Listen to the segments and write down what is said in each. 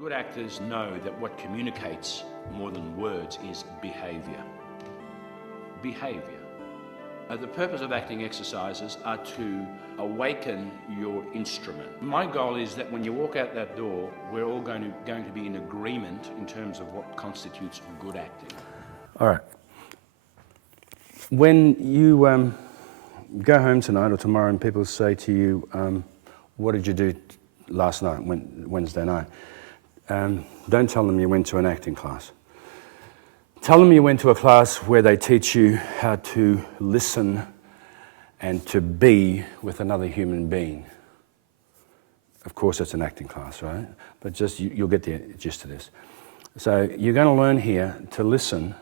Good actors know that what communicates more than words is behaviour. Behaviour. The purpose of acting exercises are to awaken your instrument. My goal is that when you walk out that door, we're all going to be in agreement in terms of what constitutes good acting. All right. When you go home tonight or tomorrow and people say to you, what did you do last night, Wednesday night? Don't tell them you went to an acting class. Tell them you went to a class where they teach you how to listen and to be with another human being. Of course, it's an acting class, right? But just you'll get the gist of this. So you're going to learn here to listen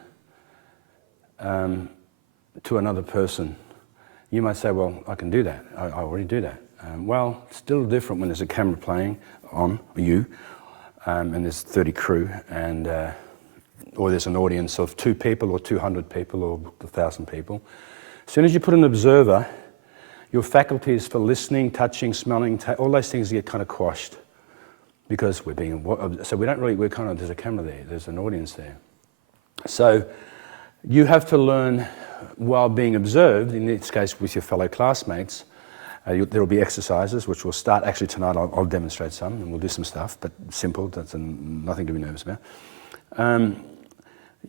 to another person. You might say, well, I can do that. I already do that. Well, it's still different when there's a camera playing on you and there's 30 crew and or there's an audience of 2 people or 200 people or 1,000 people. As soon as you put an observer, your faculties for listening, touching, smelling, all those things get kind of quashed because we're being, so we don't really, we're kind of, there's a camera there, there's an audience there. So you have to learn while being observed, in this case with your fellow classmates. There will be exercises which will start, actually tonight I'll demonstrate some and we'll do some stuff, but simple, that's nothing to be nervous about.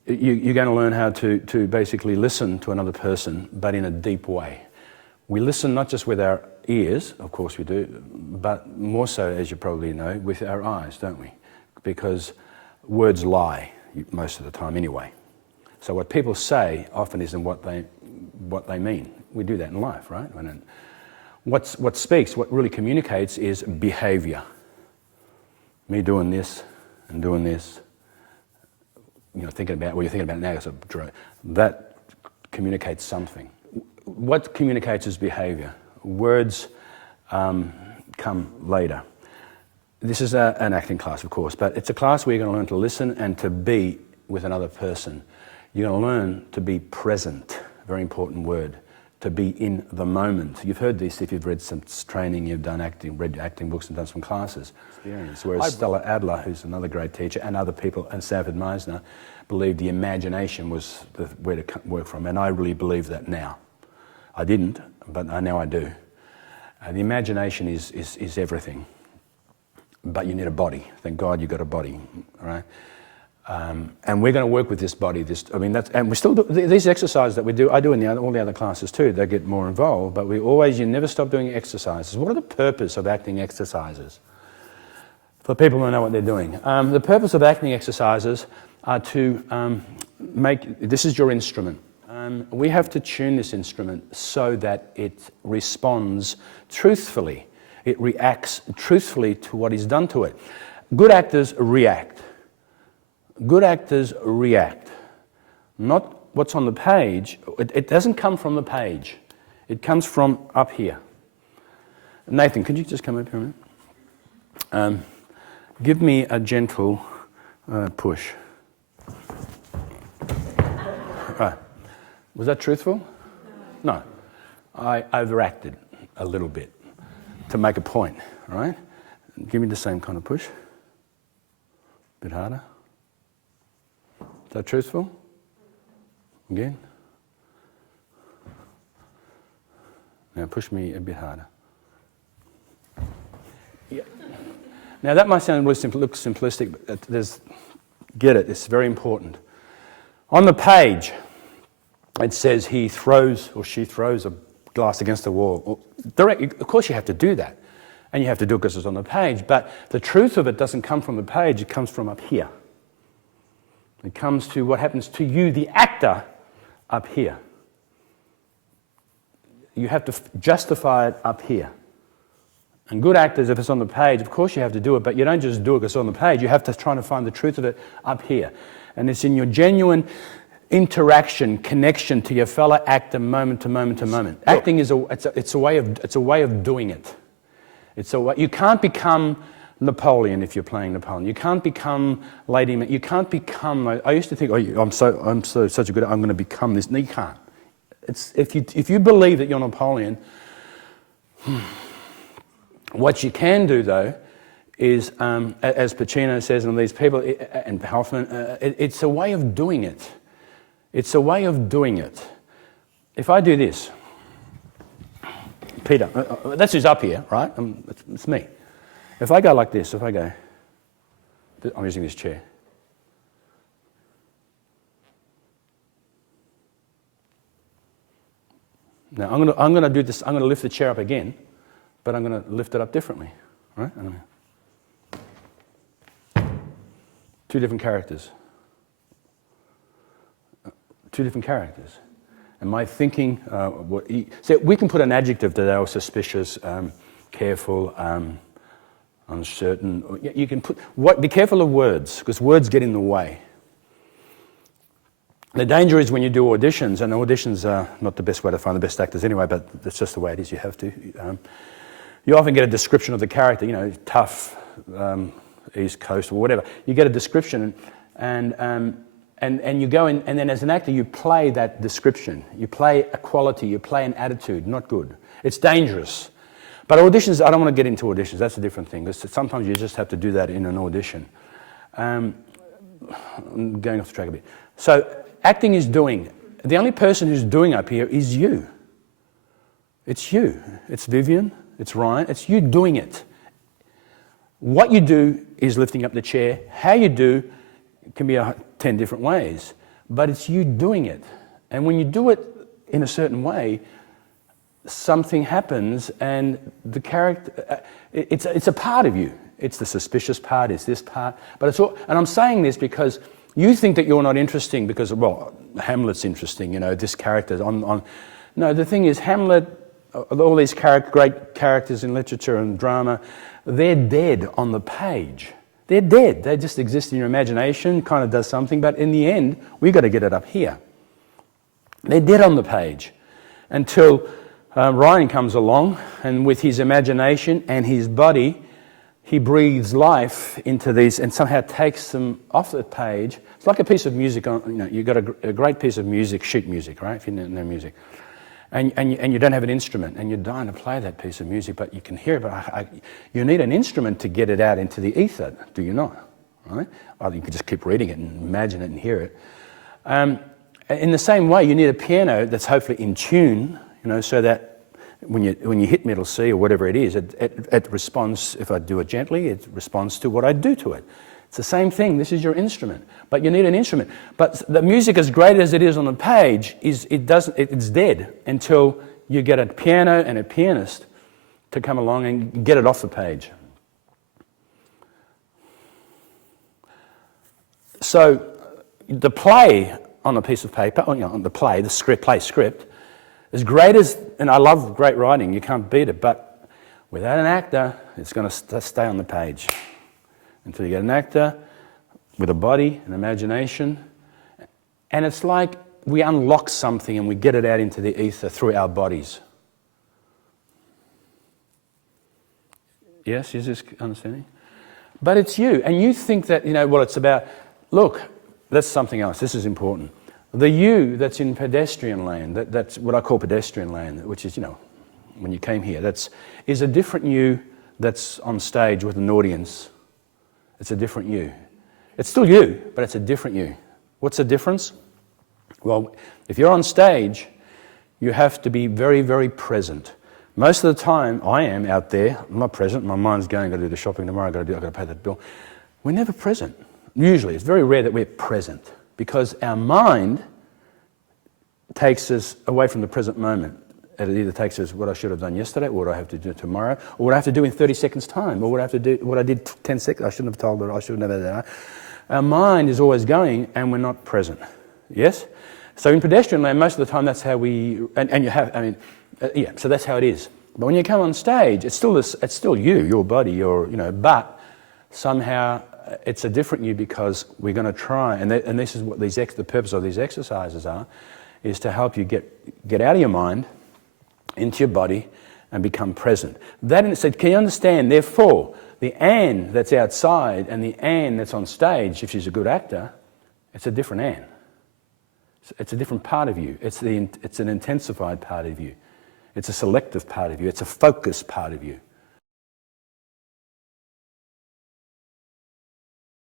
You're going to learn how to basically listen to another person, but in a deep way. We listen not just with our ears, of course we do, but more so, as you probably know, with our eyes, don't we? Because words lie most of the time anyway. So what people say often isn't what they mean. We do that in life, right? What really communicates is behaviour. Me doing this and doing this. You know, thinking about what you're thinking about now, so that communicates something. What communicates is behaviour. Words come later. This is an acting class, of course, but it's a class where you're going to learn to listen and to be with another person. You're going to learn to be present, very important word, to be in the moment. You've heard this if you've read some training, you've done acting, read acting books and done some classes. Experience. Whereas Stella Adler, who's another great teacher, and other people, and Sanford Meisner, believed the imagination was where to work from, and I really believe that now. I didn't, but now I do. The imagination is everything, but you need a body. Thank God you've got a body, right? And we're going to work with this body. And we still do these exercises that we do. I do in all the other classes too. They get more involved, but you never stop doing exercises. What are the purpose of acting exercises? For people who know what they're doing, the purpose of acting exercises are to this is your instrument. We have to tune this instrument so that it responds truthfully. It reacts truthfully to what is done to it. Good actors react. Good actors react. Not what's on the page. It doesn't come from the page. It comes from up here. Nathan, could you just come up here a minute? Give me a gentle push. Right. Was that truthful? No. I overacted a little bit to make a point, right? Give me the same kind of push. A bit harder. Is that truthful? Again? Now push me a bit harder. Yeah. Now that might sound really look simplistic, but get it, it's very important. On the page, it says he throws or she throws a glass against the wall. Of course you have to do that. And you have to do it because it's on the page, but the truth of it doesn't come from the page, it comes from up here. It comes to what happens to you, the actor, up here. You have to justify it up here. And good actors, if it's on the page, of course you have to do it, but you don't just do it because it's on the page. You have to try to find the truth of it up here. And it's in your genuine interaction, connection to your fellow actor, moment to moment to moment. Acting is a way of doing it. You can't become Napoleon if you're playing Napoleon. You can't become Lady. You can't become. I used to think, I'm such a good. I'm going to become this. No, you can't. If you believe that you're Napoleon, what you can do though is, as Pacino says, and these people, and Hoffman, it's a way of doing it. It's a way of doing it. If I do this, Peter, that's who's up here, right? It's me. If I go like this, I'm using this chair. Now I'm going to do this. I'm going to lift the chair up again, but I'm going to lift it up differently, right? Two different characters. Two different characters. And my thinking, so we can put an adjective to that, or suspicious, careful, uncertain. You can put, be careful of words, because words get in the way. The danger is when you do auditions, and auditions are not the best way to find the best actors anyway, but that's just the way it is, you have to. You often get a description of the character, tough, East Coast, or whatever. You get a description, and you go in, and then as an actor, you play that description. You play a quality, you play an attitude, not good. It's dangerous. But auditions, I don't want to get into auditions, that's a different thing. Sometimes you just have to do that in an audition. I'm going off the track a bit. So, acting is doing. The only person who's doing up here is you. It's you. It's Vivian, it's Ryan, it's you doing it. What you do is lifting up the chair. How you do can be 10 different ways, but it's you doing it. And when you do it in a certain way, something happens, and the character, it's a part of you. It's the suspicious part, it's this part, but it's all, and I'm saying this because you think that you're not interesting because, well, Hamlet's interesting, this character on. No, the thing is, Hamlet, all these great characters in literature and drama, they're dead on the page. They're dead. They just exist in your imagination, kind of does something, but in the end, we've got to get it up here. They're dead on the page until Ryan comes along, and with his imagination and his body, he breathes life into these and somehow takes them off the page. It's like a piece of music. You've got a great piece of music, sheet music, right? If you know music. And you don't have an instrument, and you're dying to play that piece of music, but you can hear it, but you need an instrument to get it out into the ether, do you not? Right? Either you can just keep reading it and imagine it and hear it. In the same way, you need a piano that's hopefully in tune, so that when you hit middle C or whatever it is, it responds, if I do it gently, it responds to what I do to it. It's the same thing. This is your instrument, but you need an instrument. But the music, as great as it is on the page, it's dead until you get a piano and a pianist to come along and get it off the page. So the play on a piece of paper, the script, as great as, and I love great writing, you can't beat it, but without an actor, it's going to stay on the page. Until you get an actor with a body, an imagination, and it's like we unlock something and we get it out into the ether through our bodies. Yes, is this understanding? But it's you, and you think that, it's about, look, that's something else, this is important. The you that's in pedestrian land, that's what I call pedestrian land, which is, when you came here, is a different you that's on stage with an audience. It's a different you. It's still you, but it's a different you. What's the difference? Well, if you're on stage, you have to be very, very present. Most of the time, I am out there, I'm not present, my mind's going, I've got to do the shopping tomorrow, I've got to pay that bill. We're never present. Usually, it's very rare that we're present, because our mind takes us away from the present moment. It either takes us what I should have done yesterday, or what I have to do tomorrow, or what I have to do in 30 seconds time, or what I have to do, what I did 10 seconds, I shouldn't have told her, I should have never done that. Our mind is always going, and we're not present. Yes? So in pedestrian land, most of the time that's how we, and you have, so that's how it is. But when you come on stage, it's still you, your body, but somehow it's a different you, because we're going to try, and this is what the purpose of these exercises is to help you get out of your mind, into your body, and become present. That said, can you understand? Therefore, the Anne that's outside and the Anne that's on stage, if she's a good actor, it's a different Anne. It's a different part of you. It's an intensified part of you. It's a selective part of you. It's a focused part of you.